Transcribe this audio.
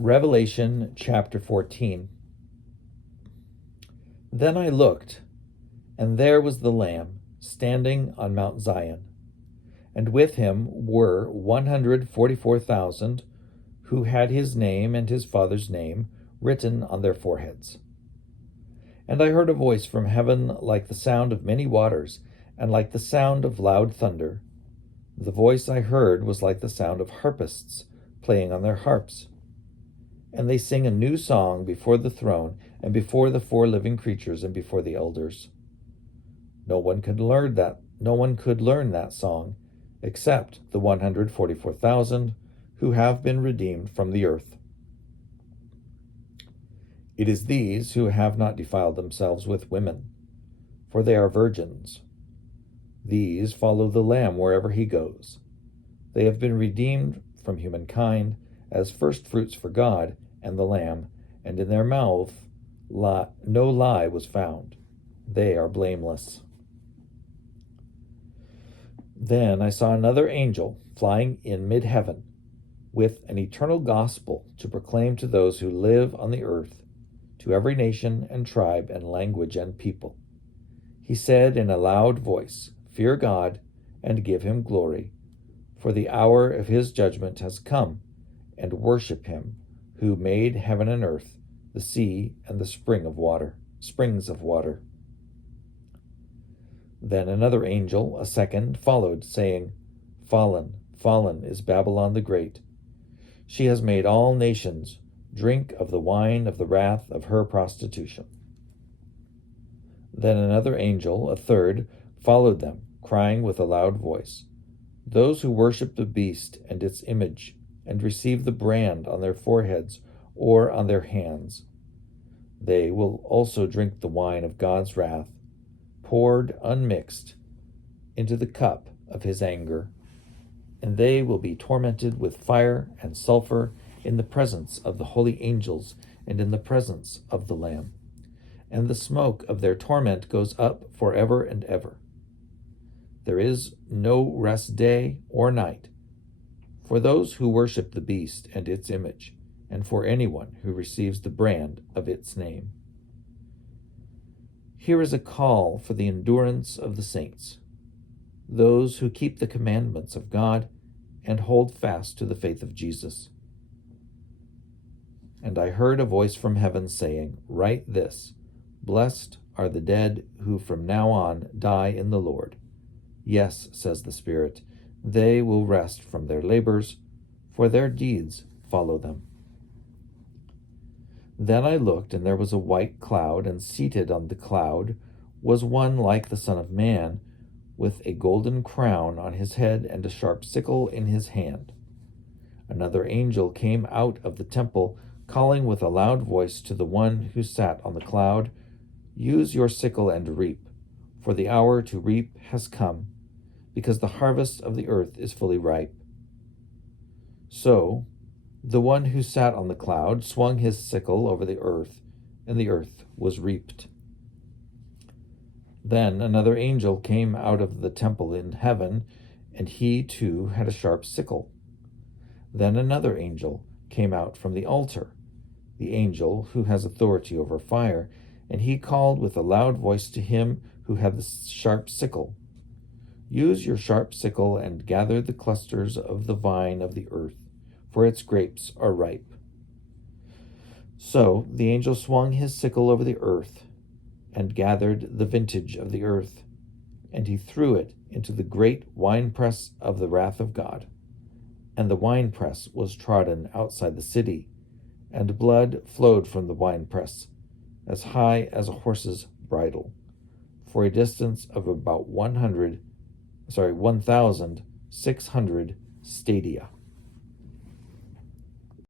Revelation chapter 14. Then I looked, and there was the Lamb standing on Mount Zion, and with him were 144,000 who had his name and his Father's name written on their foreheads. And I heard a voice from heaven like the sound of many waters, and like the sound of loud thunder. The voice I heard was like the sound of harpists playing on their harps. And they sing a new song before the throne, and before the four living creatures, and before the elders. No one could learn that song, except the 144,000 who have been redeemed from the earth. It is these who have not defiled themselves with women, for they are virgins. These follow the Lamb wherever he goes. They have been redeemed from humankind as firstfruits for God and the Lamb, and in their mouth no lie was found. They are blameless. Then I saw another angel flying in mid-heaven, with an eternal gospel to proclaim to those who live on the earth, to every nation and tribe and language and people. He said in a loud voice, "Fear God and give him glory, for the hour of his judgment has come, and worship him who made heaven and earth, the sea and the springs of water." Then another angel, a second, followed, saying, "Fallen, fallen is Babylon the Great. She has made all nations drink of the wine of the wrath of her prostitution." Then another angel, a third, followed them, crying with a loud voice, "Those who worship the beast and its image, and receive the brand on their foreheads or on their hands, they will also drink the wine of God's wrath, poured unmixed into the cup of his anger, and they will be tormented with fire and sulfur in the presence of the holy angels and in the presence of the Lamb. And the smoke of their torment goes up forever and ever. There is no rest day or night for those who worship the beast and its image, and for anyone who receives the brand of its name. Here is a call for the endurance of the saints, those who keep the commandments of God and hold fast to the faith of Jesus. And I heard a voice from heaven saying, "Write this, blessed are the dead who from now on die in the Lord. Yes, says the Spirit, they will rest from their labors, for their deeds follow them." Then I looked, and there was a white cloud, and seated on the cloud was one like the Son of Man, with a golden crown on his head and a sharp sickle in his hand. Another angel came out of the temple, calling with a loud voice to the one who sat on the cloud, "Use your sickle and reap, for the hour to reap has come, because the harvest of the earth is fully ripe." So the one who sat on the cloud swung his sickle over the earth, and the earth was reaped. Then another angel came out of the temple in heaven, and he too had a sharp sickle. Then another angel came out from the altar, the angel who has authority over fire, and he called with a loud voice to him who had the sharp sickle, "Use your sharp sickle and gather the clusters of the vine of the earth, for its grapes are ripe." So the angel swung his sickle over the earth and gathered the vintage of the earth, and he threw it into the great winepress of the wrath of God. And the winepress was trodden outside the city, and blood flowed from the winepress as high as a horse's bridle, for a distance of about 1,600 stadia.